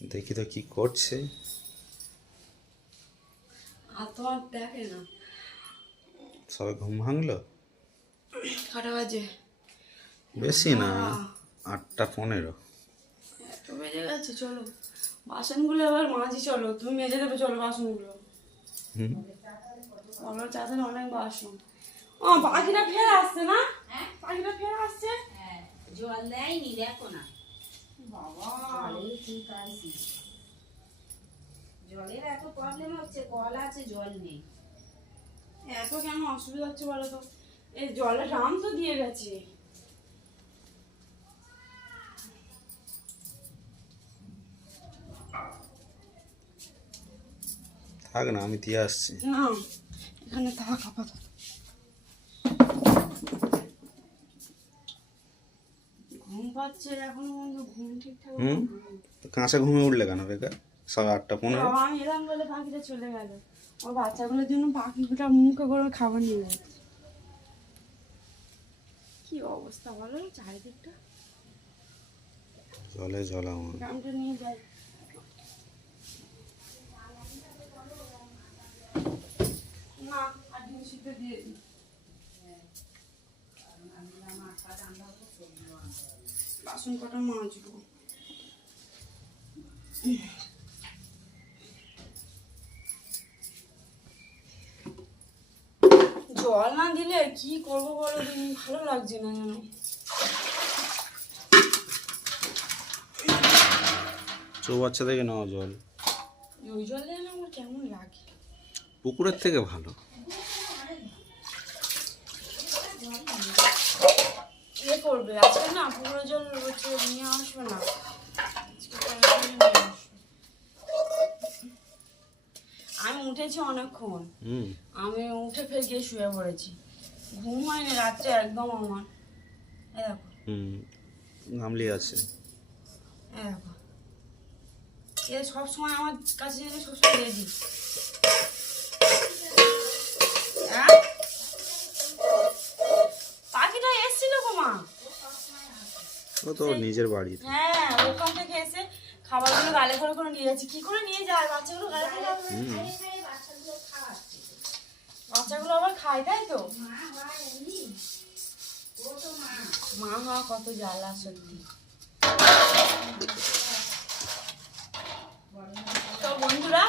দেখি তো কি করছে। দেখে না। সবাই ঘুম ভাঙলো? কটা বাজে। বেশি না আটটা পনেরো। এত বেজে গেছে চলো। বাসনগুলো এবার মাঝি চলো। তুমি মেজে দেবে চলো বাসনগুলো। হুম। বলো চাঁদের অনেক বাসন। ও পাখিটা ফের আসছে না? পাখিটা ফের আসছে? হ্যাঁ, জল দেয়নি দেখো না। জলের কি জলের এত প্রবলেম হচ্ছে কল আছে জল নেই। এত কেন অসুবিধা হচ্ছে বলো তো? এই জলের রাম তো দিয়ে গেছে। থাক না আমি দিয়ে আসছি। না এখানে থাক আপাতত ঘুম পাচ্ছে এখনও পর্যন্ত ঘুম ঠিকঠাক হুম? কাঁচা ঘুমে উঠলে কেন বেকার? সবাই আটটা পনেরো? এলাম বলে পাখিটা চলে গেল। ওর বাচ্চাগুলোর জন্য পাখিটা মুখে করে খাবার নিয়ে যাচ্ছে। কি অবস্থা বলো চারিদিকটা? জলে জল গ্রামটা নিয়ে যাই। না আর দিয়ে দিই। বাসন কটা মাজবো। জল না দিলে কি করব বলো দিন ভালো লাগছে না যেন। চৌবাচ্চা থেকে নেওয়া জল। ওই জল দিয়ে আমার কেমন লাগে। পুকুরের থেকে ভালো। ইয়ে করবে। আজকে না পুরো জল হচ্ছে নিয়ে আসবে না। আমি উঠেছি অনেকক্ষণ। আমি উঠে ফের গিয়ে শুয়ে পড়েছি। ঘুম হয়নি রাত্রে একদম আমার। এ দেখো। হুম আছে। এ দেখো। এ সবসময় আমার কাছে সবসময় রেডি ও তো নিজের বাড়ি হ্যাঁ ওখান থেকে এসে খাবারগুলো গালে করে করে নিয়ে যাচ্ছে। কি করে নিয়ে যায়? বাচ্চাগুলো গালে করে বাচ্চাগুলো আবার খায় তাই তো মা এমনি ও তো? মা মা হওয়া কত জ্বালা সত্যি তো বন্ধুরা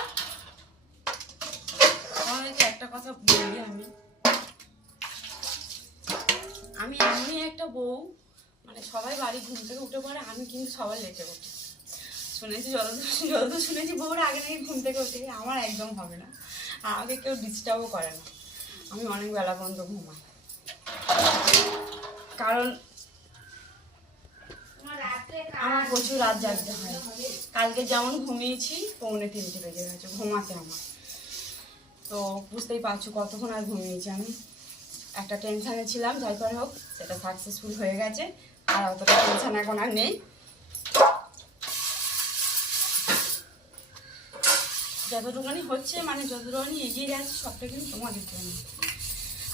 আমাদেরকে একটা কথা বলি আমি আমি এমনই একটা বউ মানে সবাই বাড়ি ঘুম থেকে উঠে পড়ে আমি কিন্তু সবার লেটে উঠি। শুনেছি যতদূর যতদূর শুনেছি বউরা আগে থেকে ঘুম থেকে উঠে, আমার একদম হবে না। আর আমাকে কেউ ডিস্টার্বও করে না। আমি অনেক বেলা পর্যন্ত ঘুমাই। কারণ আমার প্রচুর রাত জাগতে হয়। কালকে যেমন ঘুমিয়েছি, পৌনে তিনটে বেজে গেছে, ঘুমাতে আমার। তো বুঝতেই পারছ কতক্ষণ আর ঘুমিয়েছি আমি। একটা টেনশানে ছিলাম, যাই করে হোক, সেটা সাকসেসফুল হয়ে গেছে। আর অতটা টেনশন এখন আর নেই। যতটুকুনি হচ্ছে মানে যতটুকুনি এগিয়ে যাচ্ছে, সবটা কিন্তু তোমাদের জন্য।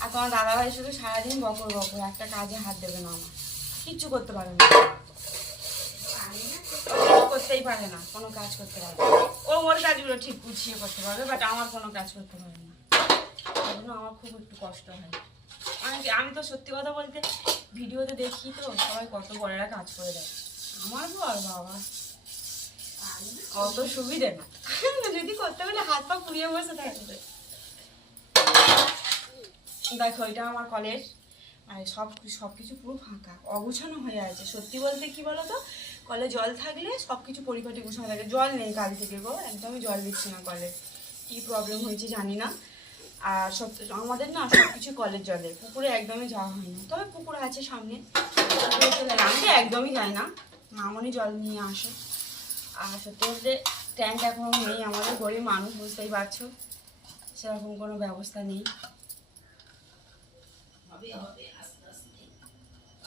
আর তোমার দাদাভাই শুধু সারাদিন বকর বকর, একটা কাজে হাত দেবে না আমার। কিচ্ছু করতে পারে না। করতেই পারে না, কোনো কাজ করতে পারে না। ও ওর কাজগুলো ঠিক গুছিয়ে করতে পারবে বাট আমার কোনো কাজ করতে পারে না। জন্য আমার খুব একটু কষ্ট হয়। আমি আমি তো সত্যি কথা বলতে ভিডিওতে দেখি তো, সবাই কত বড়রা কাজ করে দেয়। আমার বল বাবা। অত সুবিধে না। যদি করতে হলে হাত পা পুড়িয়ে বসে থাকবে দেখো, এটা আমার কলেজ মানে সব সব কিছু পুরো ফাঁকা, অগুছানো হয়ে আছে। সত্যি বলতে কি বলো তো কলে জল থাকলে সব কিছু পরিপাটি গুছানো থাকে। জল নেই কাল থেকে গো, একদমই জল দিচ্ছে না কলে। কী প্রবলেম হয়েছে জানি না। আর সব, আমাদের না সব কিছু কলের জলে, পুকুরে একদমই যাওয়া হয় না। তবে পুকুর আছে সামনে। আমি একদমই যাই না। মামনি জল নিয়ে আসে। আর সত্যি বলতে ট্যাঙ্ক এখন নেই আমাদের গরিব মানুষ বুঝতেই পারছ? সেরকম কোনো ব্যবস্থা নেই।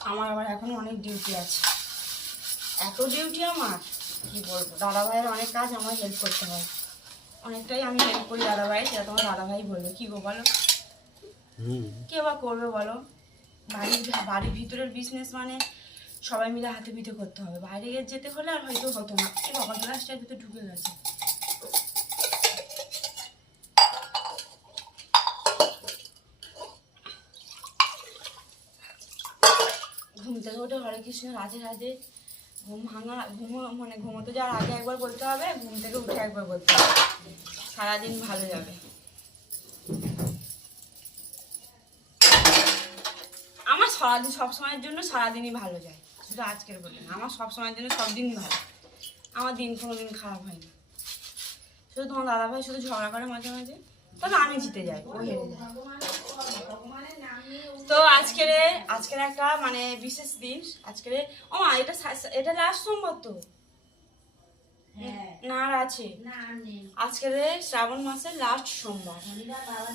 আমার আবার এখন অনেক ডিউটি আছে। এত ডিউটি আমার? কি বলব? দাদা ভাইয়ের অনেক কাজ আমার হেল্প করতে হয়। অনেকটাই আমি হেল্প করি দাদা ভাই সেটা তোমার দাদা ভাই বলবে। কী গো বলো? কে বা করবে বলো? বাড়ির বাড়ির ভিতরের বিজনেস মানে সবাই মিলে হাতে পিঠে করতে হবে। বাইরে যেতে হলে আর হয়তো হতো না। এই বাবা গ্লাসটার ভিতরে ঢুকে গেছে। ঘুম থেকে উঠে হরে কৃষ্ণ, রাধে রাধে। ঘুম ভাঙা, ঘুম মানে ঘুমোতে যাওয়ার আগে একবার বলতে হবে, ঘুম থেকে উঠে একবার বলতে হবে। সারাদিন ভালো যাবে। আমার সারাদিন সব সময়ের জন্য সারাদিনই ভালো যায়। শুধু আজকের বলে না। আমার সব সময়ের জন্য সব দিন ভালো। আমার দিন কোনো দিন খারাপ হয় না। শুধু তোমার দাদা ভাই শুধু ঝগড়া করে মাঝে মাঝে তবে আমি জিতে যাই ও হেরে যায়। ও তো আজকের আজকের একটা মানে বিশেষ দিন আজকের ও মা এটা এটা লাস্ট সোমবার তো? হ্যাঁ। না আছে? আজকের শ্রাবণ মাসের লাস্ট সোমবার।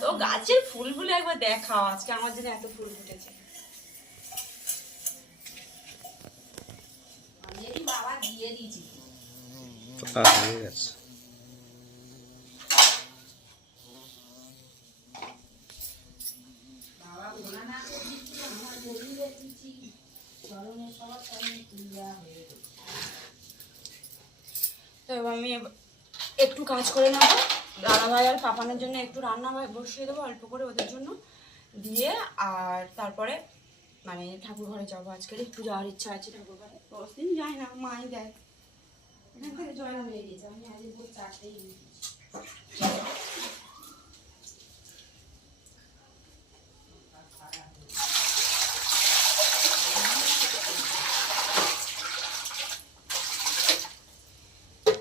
তো গাছের ফুলগুলো একবার দেখাও আজকে আমার জন্য এত ফুল ফুটেছে অলরেডি বাবা দিয়ে দিয়েছি আহ, হয়ে গেছে বাবা গোনা না করে দিচ্ছিল আমার গরিবের দিচ্ছি চরণের সবার এবার আমি একটু কাজ করে নেব। দাদাভাই আর পাপানোর জন্য একটু রান্না বসিয়ে দেবো অল্প করে ওদের জন্য দিয়ে, আর তারপরে মানে ঠাকুর ঘরে যাব। আজকে একটু যাওয়ার ইচ্ছা আছে ঠাকুর ঘরে দশ দিন যাই না মাই দেয় এখান থেকে হয়ে গেছে আমি আজ ভোর চারটেই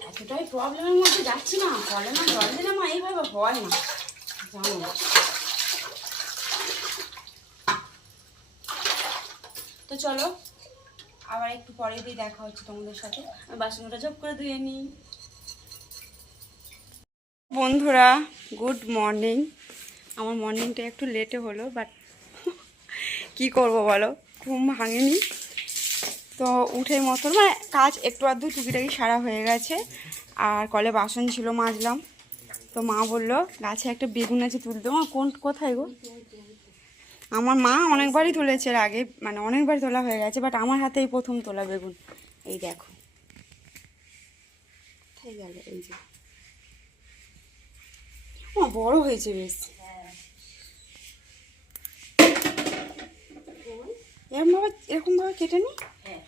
এতটাই প্রবলেমের মধ্যে যাচ্ছি না কলে না জল দিলে মা এইভাবে হয় না জানো। তো চলো আবার একটু পরে দিয়ে দেখা হচ্ছে তোমাদের সাথে। আমি বাসনটা ঝপ করে ধুয়ে নিই। বন্ধুরা গুড মর্নিং আমার মর্নিংটা একটু লেটে হলো বাট কি করব বলো? ঘুম ভাঙেনি। তো উঠে মতন মানে কাজ একটু আধটু টুকিটাকি সারা হয়ে গেছে, আর কলে বাসন ছিল মাজলাম। তো মা বলল, গাছে একটা বেগুন আছে তুলতে। মা, কোন, কোথায় গো? আমার মা অনেকবারই তুলেছে এর আগে মানে অনেকবার তোলা হয়ে গেছে বাট আমার হাতেই প্রথম তোলা বেগুন। এই দেখো। কোথায় গেল এই যে? ও বড় হয়েছে বেশ। এরকম ভাবে এরকম কেটে নি? হ্যাঁ।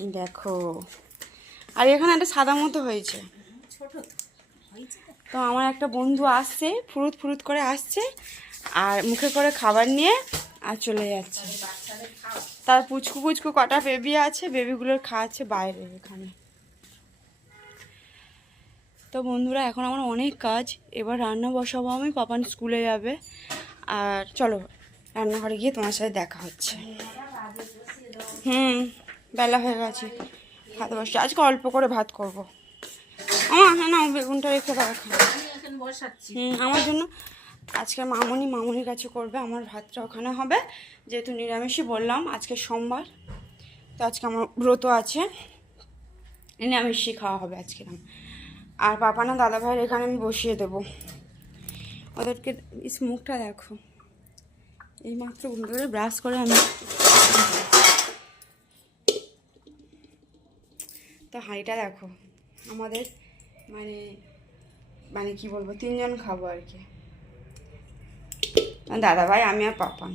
এই দেখো। আর এখানে একটা সাদা মতো হয়েছে। তো আমার একটা বন্ধু আসছে ফুরুত ফুরুত করে আসছে। আর মুখে করে খাবার নিয়ে আর চলে যাচ্ছে। তার পুচকু পুচকু কটা বেবি আছে বেবিগুলোর খাওয়াচ্ছে বাইরে এখানে। তো বন্ধুরা এখন আমার অনেক কাজ এবার রান্না বসাবো আমি পাপান স্কুলে যাবে। আর চলো রান্নাঘরে গিয়ে তোমার সাথে দেখা হচ্ছে। হুম বেলা হয়ে গেছে ভাত বসছে। আজকে অল্প করে ভাত করব। আমার হ্যাঁ না বেগুনটা রেখে দাও বসাচ্ছি। হুম আমার জন্য আজকে মামনি মামনির কাছে করবে, আমার ভাতটা ওখানে হবে। যেহেতু নিরামিষই বললাম, আজকে সোমবার, তো আজকে আমার ব্রত আছে। নিরামিষই খাওয়া হবে আজকে। আর পাপা না দাদা ভাইয়ের এখানে আমি বসিয়ে দেবো। ওদেরকে মুখটা দেখো। এই মাত্র ঘুম ধরে ব্রাশ করে আমি তো হাঁড়িটা দেখো। আমাদের মানে মানে কি বলব, তিনজন খাব আর কি। দাদা ভাই আমি আর পাপান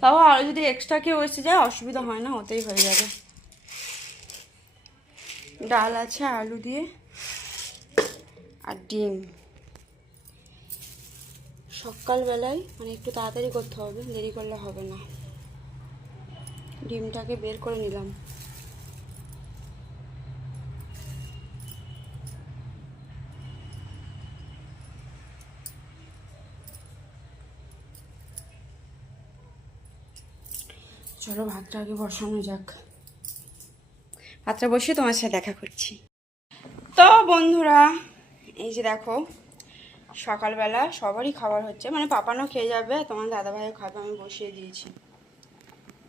তাও আরও যদি এক্সট্রা কেউ এসে যায়, অসুবিধা হয় না ওতেই হয়ে যাবে। ডাল আছে, আলু দিয়ে, আর ডিম। সকালবেলায় মানে একটু তাড়াতাড়ি করতে হবে, দেরি করলে হবে না। ডিমটাকে বের করে নিলাম। চলো ভাতটা আগে বসানো যাক। ভাতটা বসিয়ে তোমার সাথে দেখা করছি। তো বন্ধুরা, এই যে দেখো, সকালবেলা সবারই খাবার হচ্ছে মানে পাপানো খেয়ে যাবে তোমার দাদাভাইও খাবে, আমি বসিয়ে দিয়েছি।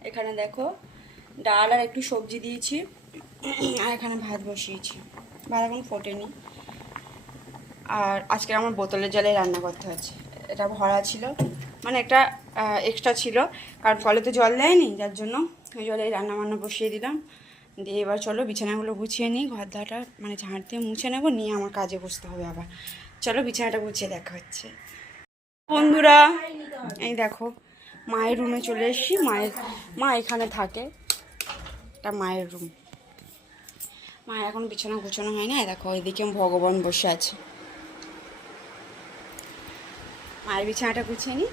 এখানে দেখো, ডাল আর একটু সবজি দিয়েছি, আর এখানে ভাত বসিয়েছি। ভাত এখন ফোটেনি। আর আজকে আমার বোতলের জলে রান্না করতে হচ্ছে। এটা ভরা ছিল। মানে একটা এক্সট্রা ছিল। কারণ কলে তো জল দেয়নি, যার জন্য ওই জলে রান্না বান্না বসিয়ে দিলাম। দিয়ে এবার চলো বিছানাগুলো গুছিয়ে নিই, ঘর ধাটা মানে ঝাঁট দিয়ে মুছে নেব, নিয়ে আমার কাজে বসতে হবে আবার। চলো বিছানাটা গুছিয়ে দেখা হচ্ছে। বন্ধুরা, এই দেখো, মায়ের রুমে চলে এসেছি। মায়ের, মা এখানে থাকে। এটা মায়ের রুম। মায়ের এখন বিছানা গুছানো হয় না দেখো এদিকে ভগবান বসে আছে। মায়ের বিছানাটা গুছিয়ে নিই।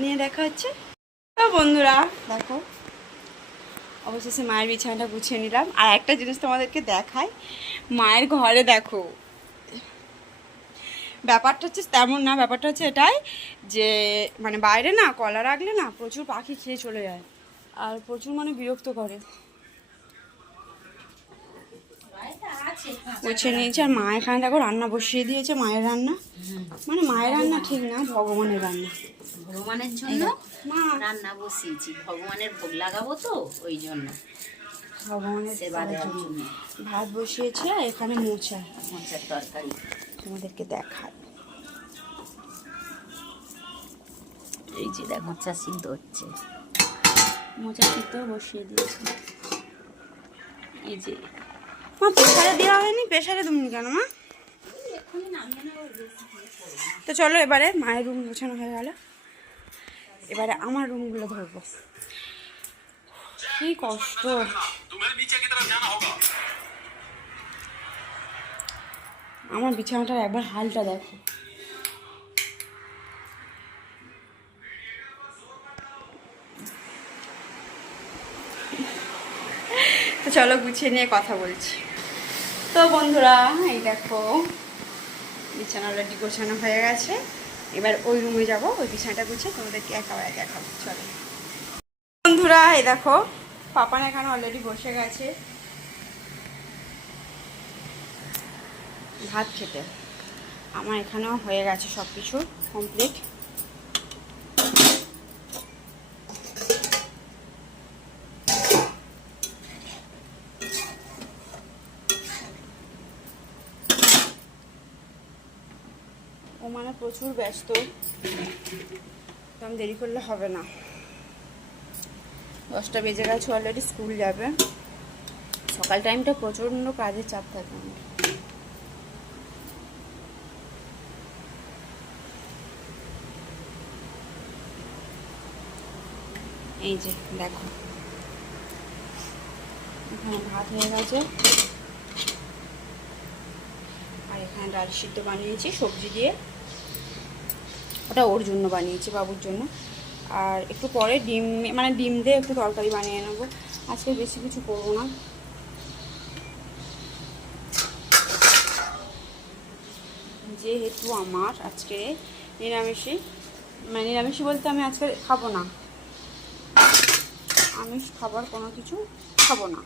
নিয়ে দেখা হচ্ছে। বন্ধুরা, দেখো, অবশেষে মায়ের বিছানাটা গুছিয়ে নিলাম। আর একটা জিনিস তোমাদেরকে দেখাই, মায়ের ঘরে দেখো, ব্যাপারটা হচ্ছে তেমন না, ব্যাপারটা হচ্ছে এটাই যে মানে বাইরে না, কলা রাখলে না প্রচুর পাখি খেয়ে চলে যায়। আর প্রচুর মানে বিরক্ত করে। গুছিয়ে নিয়েছে আর মা এখানে দেখো রান্না বসিয়ে দিয়েছে মায়ের রান্না। মানে মায়ের রান্না ঠিক না ভগবানের রান্না। ভগবানের জন্য মা রান্না বসিয়েছি। ভগবানের ভোগ লাগাবো তো ওই জন্য। ভগবানের সেবা দেওয়ার জন্য। ভাত বসিয়েছে আর এখানে মোচা। মাছের তরকারি। তোমাদেরকে দেখায় এই যে দেখো মোচা সিদ্ধ হচ্ছে। মোচা সিদ্ধ বসিয়ে দিয়েছে। এই যে মা প্রেশারে দেওয়া হয়নি? প্রেশারে তুমি কেন, মা? তো চলো এবারে মায়ের রুম গোছানো হয়ে গেল। এবারে আমার রুমগুলো ধরবো। কি কষ্ট। আমার বিছানাটার একবার হালটা দেখো। তো চলো গুছিয়ে নিয়ে কথা বলছি। তো বন্ধুরা, এই দেখো বিছানা অলরেডি গোছানো হয়ে গেছে। এবার ওই রুমে যাব, ওই বিছানাটা গুছিয়ে তোমাদেরকে একেবারে দেখাবো, চলো। বন্ধুরা, এই দেখো, পাপান এখানে অলরেডি বসে গেছে। ভাত খেতে। আমার এখানেও হয়ে গেছে সব কিছু কমপ্লিট মানে প্রচুর ব্যস্ত। একদম দেরি করলে হবে না। দশটা বেজে গেছে অলরেডি স্কুল যাবে। সকাল টাইমটা প্রচণ্ড কাজের চাপ থাকে এই যে, দেখো। এখানে ভাত হয়ে গেছে। আর এখানে ডাল সিদ্ধ বানিয়েছি, সবজি দিয়ে। ওটা ওর জন্য বানিয়েছি, বাবুর জন্য। আর একটু পরে ডিম মানে ডিম দিয়ে একটু তরকারি বানিয়ে নেব। আজকে বেশি কিছু করব না। যেহেতু আমার আজকে নিরামিষই মানে নিরামিষই বলতে আমি আজকে খাব না। আমিষ খাবার কোনো কিছু খাব না।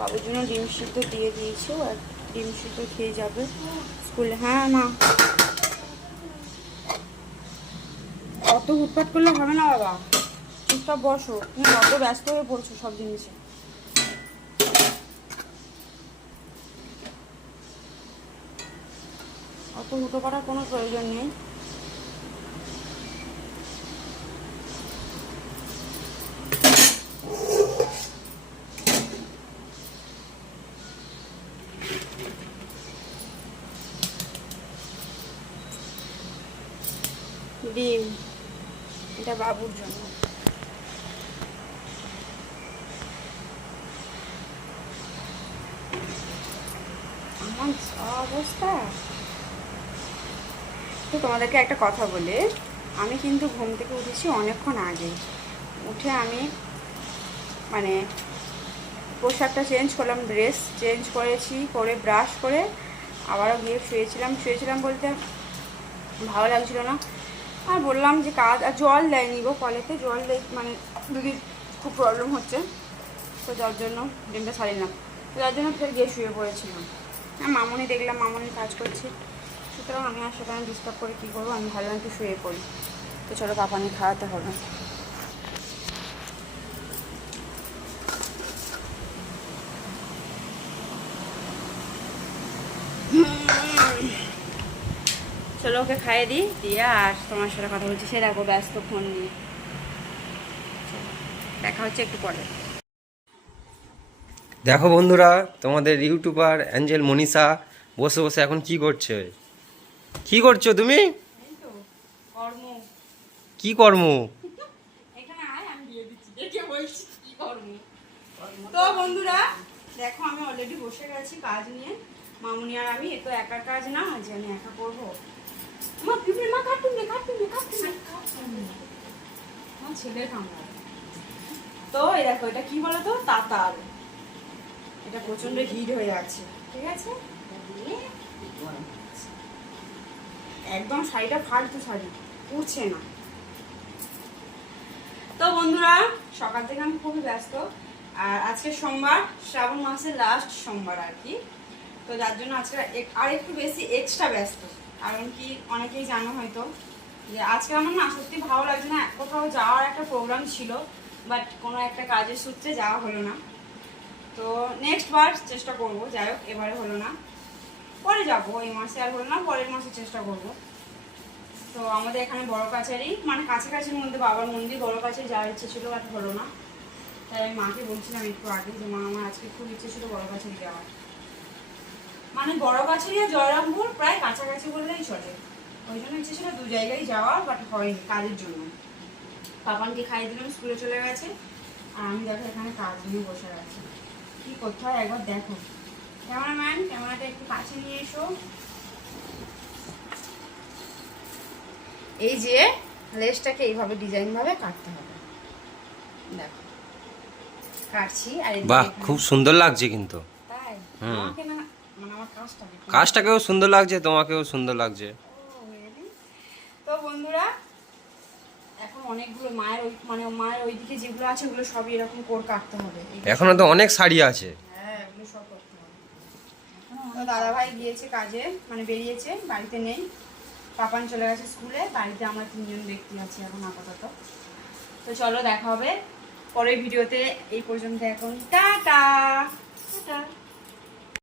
বাবুর জন্য ডিম সিদ্ধ দিয়ে দিয়েছি আর ডিম সিদ্ধ খেয়ে যাবে স্কুলে। হ্যাঁ না অত উৎপাত করলে হবে না, বাবা। চুপচাপ বসো। তুমি কত ব্যস্ত হয়ে পড়ছো সব জিনিসে। অত হুটো করার কোনো প্রয়োজন নেই। ডিম, এটা বাবুর জন্য। আমার অবস্থা। তো তোমাদেরকে একটা কথা বলে, আমি কিন্তু ঘুম থেকে উঠেছি অনেকক্ষণ আগে। উঠে আমি মানে পোশাকটা চেঞ্জ করলাম ড্রেস চেঞ্জ করেছি, করে ব্রাশ করে আবারও গিয়ে শুয়েছিলাম। শুয়েছিলাম বলতে ভালো লাগছিল না। আর বললাম যে কাজ, আর জল দেয়নি গো কলেতে, জল দেয় মানে দুদিন খুব প্রবলেম হচ্ছে। তো যার জন্য ডিমটা ছাড়িলাম তো যার জন্য ফের গিয়ে শুয়ে পড়েছিলাম। হ্যাঁ মামনি দেখলাম মামনি কাজ করছি। সুতরাং আমি আর সেখানে ডিস্টার্ব করে কী করব? আমি ভালো একটু শুয়ে পড়ি। তো চলো পাপানি খাওয়াতে হবে। চলো ওকে খাইয়ে দিই দিয়ে আর তোমার সাথে কথা বলছি। সে দেখো ব্যস্ত ফোন নিয়ে। দেখা হচ্ছে একটু পরে। দেখো বন্ধুরা তোমাদের ইউটিউবার অ্যাঞ্জেল মনীষা বসে বসে এখন কি করছে? কি করছ তুমি? কি কর্ম? এখানে আয় আমি দিয়ে দিচ্ছি। দেখে বলছি কি করব তো বন্ধুরা দেখো আমি অলরেডি বসে গেছি কাজ নিয়ে। মামুনি আর আমি এ তো একার কাজ না যে আমি একা করব। ছেলের তো দেখো, এটা কি এটা হয়ে আছে। ঠিক আছে? একদম শাড়িটা শাড়ি না। তো বন্ধুরা, সকাল থেকে আমি খুবই ব্যস্ত। আর আজকে সোমবার, শ্রাবণ মাসের লাস্ট সোমবার আর কি। তো যার জন্য আজকে আর একটু বেশি এক্সট্রা ব্যস্ত। কারণ কি অনেকেই জানো হয়তো যে আজকে আমার না সত্যি ভালো লাগছে না কোথাও যাওয়ার একটা প্রোগ্রাম ছিল বাট কোনো একটা কাজের সূত্রে যাওয়া হলো না। তো নেক্সট বার চেষ্টা করব, যাই হোক, এবারে হলো না। পরে যাব, এই মাসে আর হলো না, পরের মাসে চেষ্টা করব। তো আমাদের এখানে বড় কাছারি মানে কাছাকাছির মধ্যে বাবার মন্দির, বড় কাছে যাওয়ার ইচ্ছে ছিল বাট হলো না। তাই আমি মাকে বলছিলাম একটু আগে যে, মা, আমার আজকে খুব ইচ্ছে ছিল বড় কাছারি যাওয়ার। মানে বড় কাছারি আর জয়রামপুর প্রায় কাছাকাছি বললেই চলে। ওই জন্য ইচ্ছে ছিল দু জায়গায় যাওয়া বাট হয়নি কাজের জন্য। পাপানকে খাইয়ে দিলাম স্কুলে চলে গেছে। আর আমি দেখো এখানে কাজ নিয়ে বসে আছি। কি করতে হয় একবার দেখো। ক্যামেরা ক্যামেরাম্যান ক্যামেরাটা একটু কাছে নিয়ে এসো। এই যে লেসটাকে এইভাবে ডিজাইন ভাবে কাটতে হবে। দেখো। কাটছি আর বাহ খুব সুন্দর লাগছে কিন্তু। তাই। হুম। আমাকে না কাজটাকেও সুন্দর লাগছে তোমাকেও সুন্দর লাগছে। তো বন্ধুরা এখন অনেকগুলো মায়ের ওই মানে মায়ের ওইদিকে যেগুলো আছে ওগুলো সবই এরকম কোর কাটতে হবে। এখনও তো অনেক শাড়ি আছে। হ্যাঁ এগুলো সব করতে হবে। তো দাদা ভাই গিয়েছে কাজে মানে বেরিয়েছে বাড়িতে নেই। পাপান চলে গেছে স্কুলে বাড়িতে আমরা তিনজন ব্যক্তি আছি এখন আপাতত। তো চলো দেখা হবে পরের ভিডিওতে এই পর্যন্ত এখন। টাটা! টাটা!